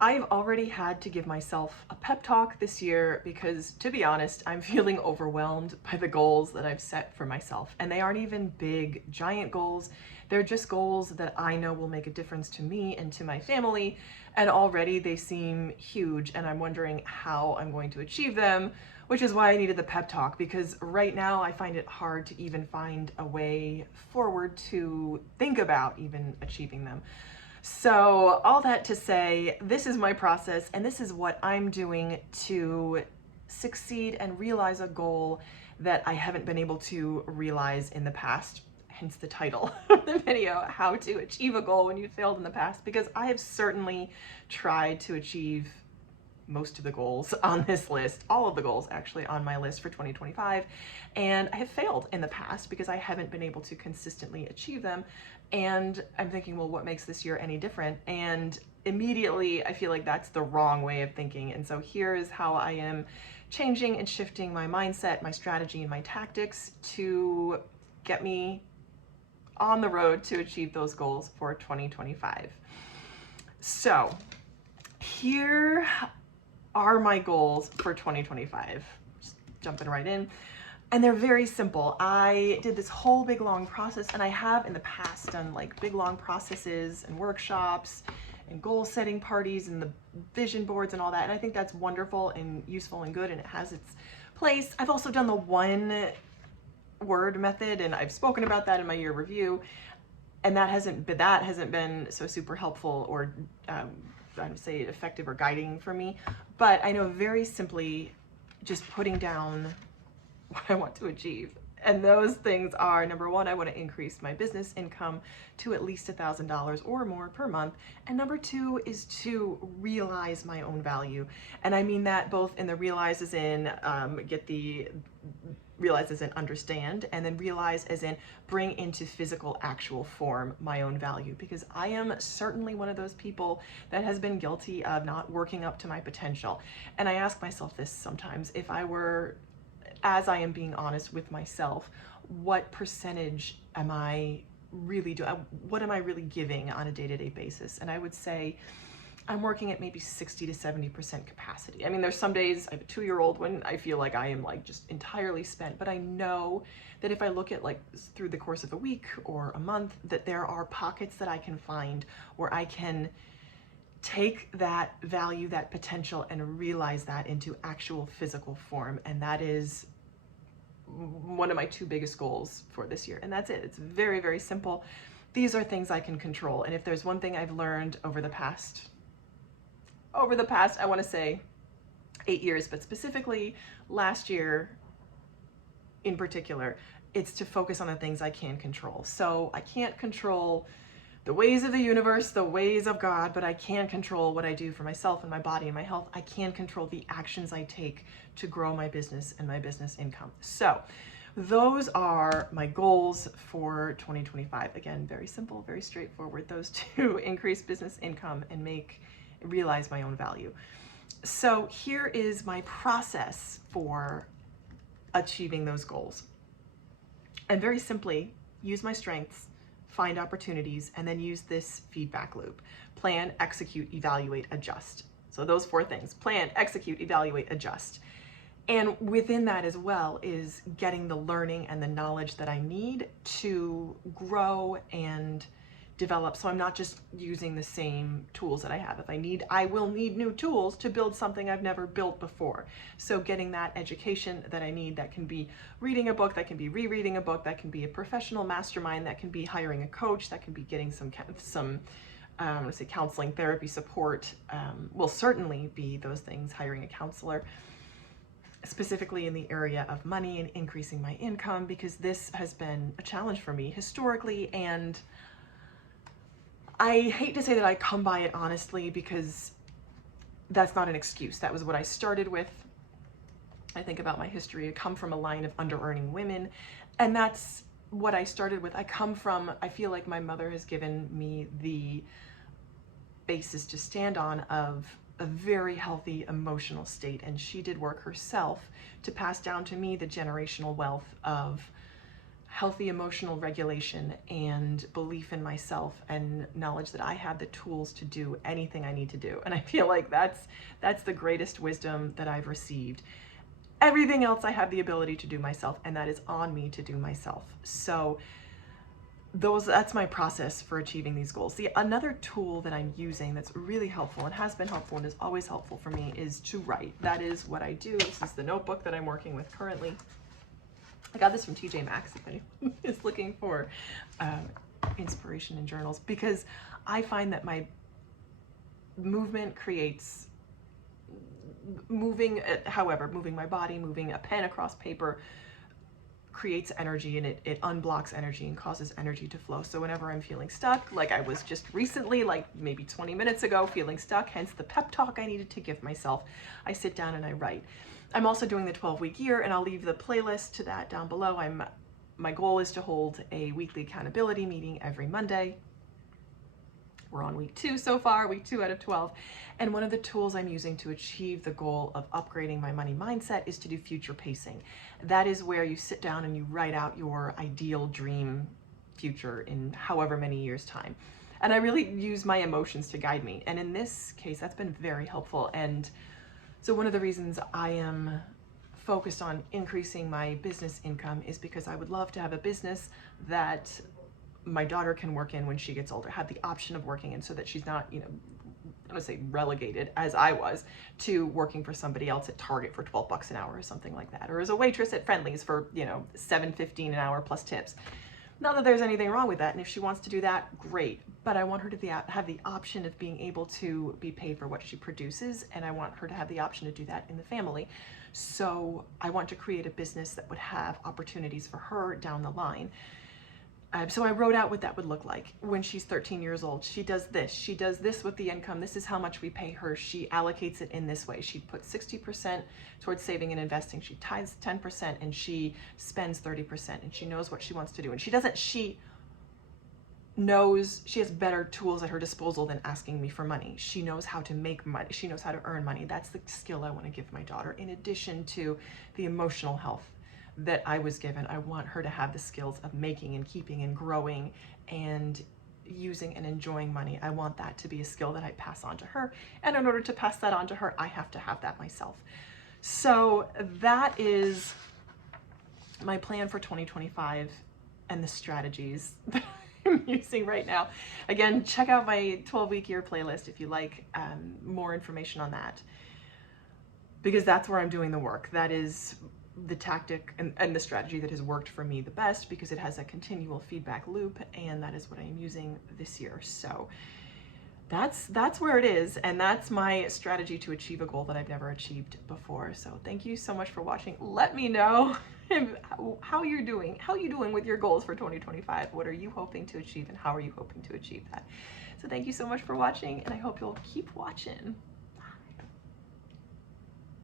I've already had to give myself a pep talk this year because, to be honest, I'm feeling overwhelmed by the goals that I've set for myself. And they aren't even big, giant goals. They're just goals that I know will make a difference to me and to my family. And already they seem huge, and I'm wondering how I'm going to achieve them, which is why I needed the pep talk, because right now I find it hard to even find a way forward to think about even achieving them. So, all that to say, this is my process and this is what I'm doing to succeed and realize a goal that I haven't been able to realize in the past. Hence the title of the video, How to Achieve a Goal When You Failed in the Past, because I have certainly tried to achieve most of the goals on this list, all of the goals actually on my list for 2025, and I have failed in the past because I haven't been able to consistently achieve them. And I'm thinking, well, what makes this year any different? And immediately I feel like that's the wrong way of thinking. And so here is how I am changing and shifting my mindset, my strategy, and my tactics to get me on the road to achieve those goals for 2025. So here are my goals for 2025. Just jumping right in. And they're very simple. I did this whole big long process, and I have in the past done like big long processes and workshops and goal setting parties and the vision boards and all that. And I think that's wonderful and useful and good, and it has its place. I've also done the one word method, and I've spoken about that in my year review. And that hasn't been so super helpful or I would say effective or guiding for me. But I know very simply just putting down what I want to achieve. And those things are, number one, I want to increase my business income to at least $1,000 or more per month. And number two is to realize my own value. And I mean that both in the realize as in realize as in understand, and then realize as in bring into physical actual form my own value, because I am certainly one of those people that has been guilty of not working up to my potential. And I ask myself this sometimes, if I were, as I am being honest with myself, what percentage am I really doing? What am I really giving on a day-to-day basis? And I would say I'm working at maybe 60 to 70% capacity. I mean, there's some days, I have a 2-year-old, when I feel like I am like just entirely spent, but I know that if I look at like through the course of a week or a month, that there are pockets that I can find where I can take that value, that potential, and realize that into actual physical form. And that is one of my 2 biggest goals for this year. And that's it. It's very, very simple. These are things I can control. And if there's one thing I've learned over the past, I want to say 8 years, but specifically last year in particular, it's to focus on the things I can control. So I can't control the ways of the universe, the ways of God, but I can control what I do for myself and my body and my health. I can control the actions I take to grow my business and my business income. So those are my goals for 2025. Again, very simple, very straightforward. Those 2: increase business income and realize my own value. So here is my process for achieving those goals. And very simply, use my strengths, find opportunities, and then use this feedback loop: plan, execute, evaluate, adjust. So those 4 things: plan, execute, evaluate, adjust. And within that as well is getting the learning and the knowledge that I need to grow and develop. So I'm not just using the same tools that I have. If I will need new tools to build something I've never built before. So getting that education that I need, that can be reading a book, that can be rereading a book, that can be a professional mastermind, that can be hiring a coach, that can be getting some let's say counseling, therapy support, will certainly be those things, hiring a counselor, specifically in the area of money and increasing my income, because this has been a challenge for me historically. And I hate to say that I come by it honestly, because that's not an excuse. That was what I started with. I think about my history. I come from a line of under-earning women, and that's what I started with. I feel like my mother has given me the basis to stand on of a very healthy emotional state, and she did work herself to pass down to me the generational wealth of healthy emotional regulation and belief in myself and knowledge that I have the tools to do anything I need to do. And I feel like that's the greatest wisdom that I've received. Everything else I have the ability to do myself, and that is on me to do myself. So that's my process for achieving these goals. Another tool that I'm using that's really helpful and has been helpful and is always helpful for me is to write. That is what I do. This is the notebook that I'm working with currently. I got this from TJ Maxx if anyone is looking for inspiration in journals, because I find that my movement creates moving my body, moving a pen across paper creates energy, and it unblocks energy and causes energy to flow. So whenever I'm feeling stuck, like I was just recently, like maybe 20 minutes ago, feeling stuck, hence the pep talk I needed to give myself, I sit down and I write. I'm also doing the 12-week year, and I'll leave the playlist to that down below. My goal is to hold a weekly accountability meeting every Monday. We're on week 2 so far, week 2 out of 12. And one of the tools I'm using to achieve the goal of upgrading my money mindset is to do future pacing. That is where you sit down and you write out your ideal dream future in however many years' time. And I really use my emotions to guide me. And in this case, that's been very helpful. And so one of the reasons I am focused on increasing my business income is because I would love to have a business that my daughter can work in when she gets older, have the option of working in, so that she's not, I don't want to say relegated as I was to working for somebody else at Target for 12 bucks an hour or something like that, or as a waitress at Friendly's for, $7.15 an hour plus tips. Not that there's anything wrong with that, and if she wants to do that, great. But I want her to have the option of being able to be paid for what she produces, and I want her to have the option to do that in the family. So I want to create a business that would have opportunities for her down the line. So I wrote out what that would look like when she's 13 years old. She does this with the income. This is how much we pay her. She allocates it in this way. She puts 60% towards saving and investing. She tithes 10% and she spends 30%, and she knows what she wants to do. And she knows she has better tools at her disposal than asking me for money. She knows how to make money. She knows how to earn money. That's the skill I want to give my daughter, in addition to the emotional health that I was given. I want her to have the skills of making and keeping and growing and using and enjoying money. I want that to be a skill that I pass on to her. And in order to pass that on to her, I have to have that myself. So that is my plan for 2025 and the strategies that I'm using right now. Again, check out my 12-week year playlist if you like more information on that, because that's where I'm doing the work. That is the tactic and the strategy that has worked for me the best, because it has a continual feedback loop, and that is what I'm using this year. So that's where it is, and that's my strategy to achieve a goal that I've never achieved before. So thank you so much for watching. Let me know how you're doing. How are you doing with your goals for 2025? What are you hoping to achieve, and how are you hoping to achieve that? So thank you so much for watching, and I hope you'll keep watching.